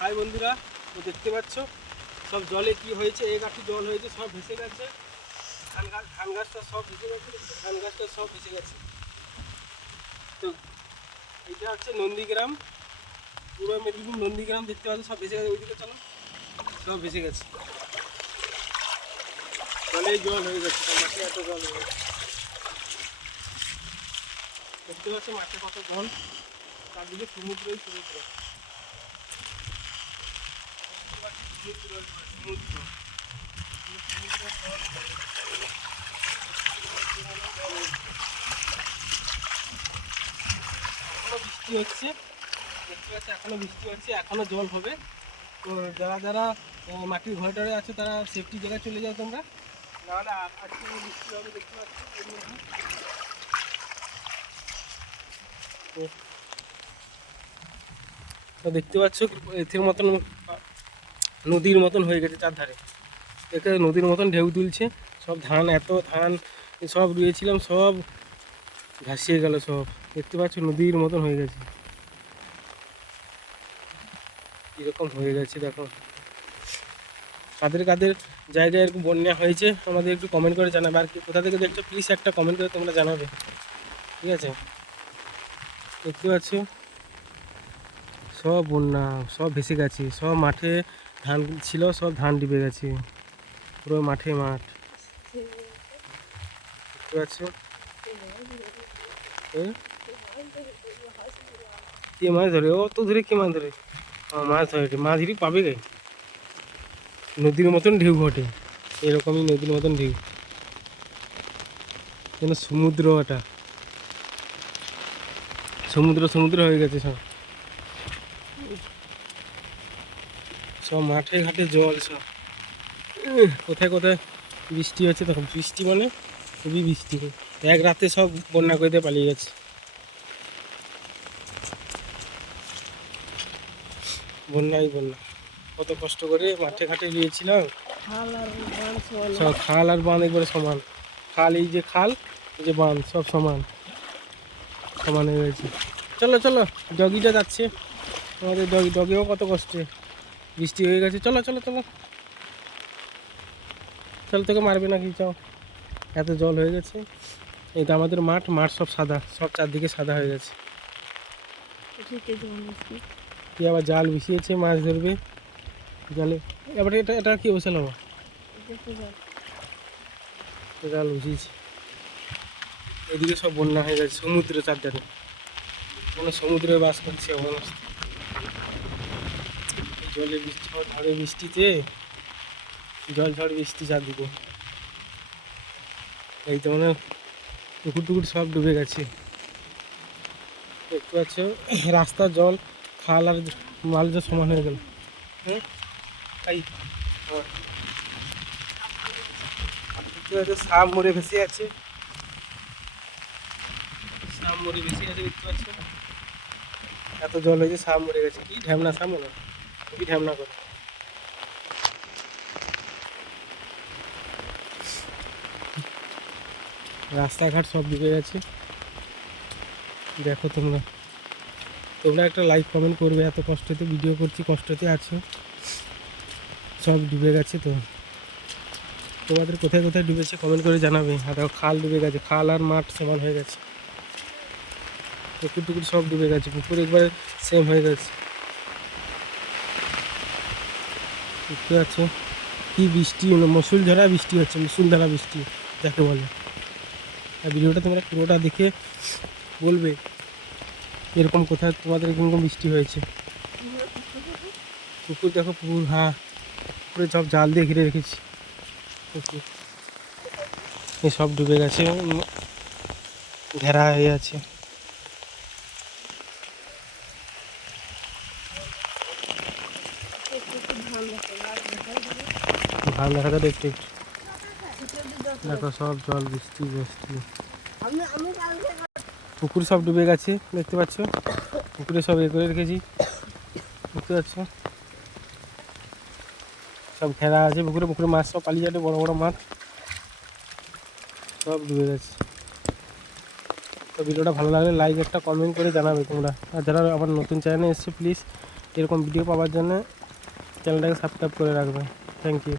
High বন্ধুরা, তো দেখতে পাচ্ছ সব জলে কি হয়েছে, এক আঁটু জল হয়েছে, সব ভেসে গেছে। ধান গাছটা সব ভেসে গেছে, ধান গাছটা সব ভেসে গেছে। তো এইটা হচ্ছে নন্দীগ্রাম, পূর্ব মেদিনীপুর নন্দীগ্রাম দেখতে পাচ্ছ, সব ভেসে গেছে। ওইদিকে চলো, সব ভেসে গেছে, জলে জল হয়ে গেছে, মাঠে এত জল হয়ে গেছে। দেখতে পাচ্ছ মাঠে কত জল, চারদিকে সমুদ্রই সমুদ্র, সমুদ্র সমুদ্র। এখনো বৃষ্টি হচ্ছে, দেখতে পাচ্ছি এখনো বৃষ্টি হচ্ছে, এখনো জল হবে। তো যারা যারা মাটির ঘরে টরে আছে তারা সেফটি জায়গায় চলে যাও তোমরা, নাহলে আজকে বৃষ্টি হবে দেখতে পাচ্ছি এর মধ্যে। তো দেখতে পাচ্ছ এর মতন নদীর মতন হয়ে গেছে চারধারে, এখানে নদীর মতন ঢেউ তুলছে। সব ধান, এত ধান সব রুয়েছিলাম, সব ভাসিয়ে গেল সব। দেখতে পাচ্ছ নদীর মতন হয়ে গেছে, এরকম হয়ে গেছে দেখো। কাদের কাদের জায়গায় এরকম বন্যা হয়েছে আমাদের একটু কমেন্ট করে জানাবে, আর কি কোথা থেকে দেখছো প্লিজ একটা কমেন্ট করে তোমরা জানাবে, ঠিক আছে। দেখতে পাচ্ছ সব বন্যা, সব ভেসে গেছে, সব মাঠে ধান ছিল, সব ধান ডুবে গেছে, পুরো মাঠে মাঠ। দেখতে পাচ্ছ কে মাছ ধরে, ও তো ধরে কে মাছ ধরে, মাছ ধরে, মাছ ধরি পাবে গে। নদীর মতন ঢেউ ঘটে, এরকমই নদীর মতন ঢেউ, যেন সমুদ্র, এটা সমুদ্র সমুদ্র হয়ে গেছে সব। সব মাঠে ঘাটে জল সব। কোথায় কোথায় বৃষ্টি হচ্ছে, তখন বৃষ্টি মানে খুবই বৃষ্টি, এক রাতে সব বন্যা করে দিয়ে পালিয়ে গেছে। বন্যাই বন্যা, কত কষ্ট করে মাঠে ঘাটে গিয়েছিলাম, সব খাল আর বাঁধ একবারে সমান। খাল, এই যে খাল, এই যে বাঁধ, সব সমান সমান হয়ে গেছে। চলো চলো, ডগিটা যাচ্ছে, আমাদের ডগিও কত কষ্টে, বৃষ্টি হয়ে গেছে। চলো চলো চলো চলো, তোকে মারবে নাকি, চাও, এত জল হয়ে গেছে। এটা আমাদের মাঠ, মাঠ সব সাদা, সব চারদিকে সাদা হয়ে গেছে। কি আবার জাল বিছিয়েছে, মাছ ধরবে জালে। এবার এটা এটা কি বসালো, জাল বসিয়েছে। এদিকে সব বন্যা হয়ে গেছে, সমুদ্র চারধারে, মানে সমুদ্রে বাস করছে মানুষ। জলে বৃষ্টি, ঝড়ে বৃষ্টিতে, জল ঝড় বৃষ্টি চারদিকে। এই তো মানে পুকুর টুকুর সব ডুবে গেছে, দেখতে পাচ্ছ রাস্তার জল, খাল আর মাল যে সমান হয়ে গেল। হ্যাঁ তাই, দেখতে পাচ্ছ সাপ মরে ভেসে আছে, সাপ মরে ভেসে আছে, দেখতে পাচ্ছ এত জল হয়েছে, সাপ মরে গেছে। কি ঢ্যামনা সাপ, মনে খুবই ঢ্যামনা করে। রাস্তাঘাট সব ডুবে গেছে, দেখো তোমরা, তোমরা একটা লাইক কমেন্ট করবে, এত কষ্টতে ভিডিও করছি, কষ্টতে আছো, সব ডুবে গেছে। তো তোমাদের কোথায় কোথায় ডুবেছে কমেন্ট করে জানাবে। আর দেখো খাল ডুবে গেছে, খাল আর মাঠ সমান হয়ে গেছে, পুকুর টুকুর সব ডুবে গেছে, পুকুর একবারে সেম হয়ে গেছে। দেখতে পাচ্ছ কি বৃষ্টি, মুষলধারা বৃষ্টি হচ্ছে, মুষলধারা বৃষ্টি যাকে বলে। আর ভিডিওটা তোমরা পুরোটা দেখে বলবে এরকম কোথায় তোমাদের এরকম বৃষ্টি হয়েছে। পুকুর দেখো, পুকুর, হ্যাঁ পুকুরে সব জাল দিয়ে ঘিরে রেখেছি, পুকুর এ সব ডুবে গেছে, ঘেরা হয়ে আছে। ধান দেখা যাবে একটু একটু, দেখো সব জল, বৃষ্টি বৃষ্টি, পুকুর সব ডুবে গেছে, দেখতে পাচ্ছ পুকুরে সব এ করে রেখেছি, দেখতে পাচ্ছ সব ঘেরা আছে পুকুরে, পুকুরে মাছ সব পালিয়ে যাবে, বড় বড় মাছ সব ডুবে গেছে। তো ভিডিওটা ভালো লাগলে লাইক একটা কমেন্ট করে জানাবে তোমরা, আর যারা আমার নতুন চ্যানেলে এসছে প্লিজ এরকম ভিডিও পাওয়ার জন্য চ্যানেলটাকে সাবস্ক্রাইব করে রাখবেন। Thank you.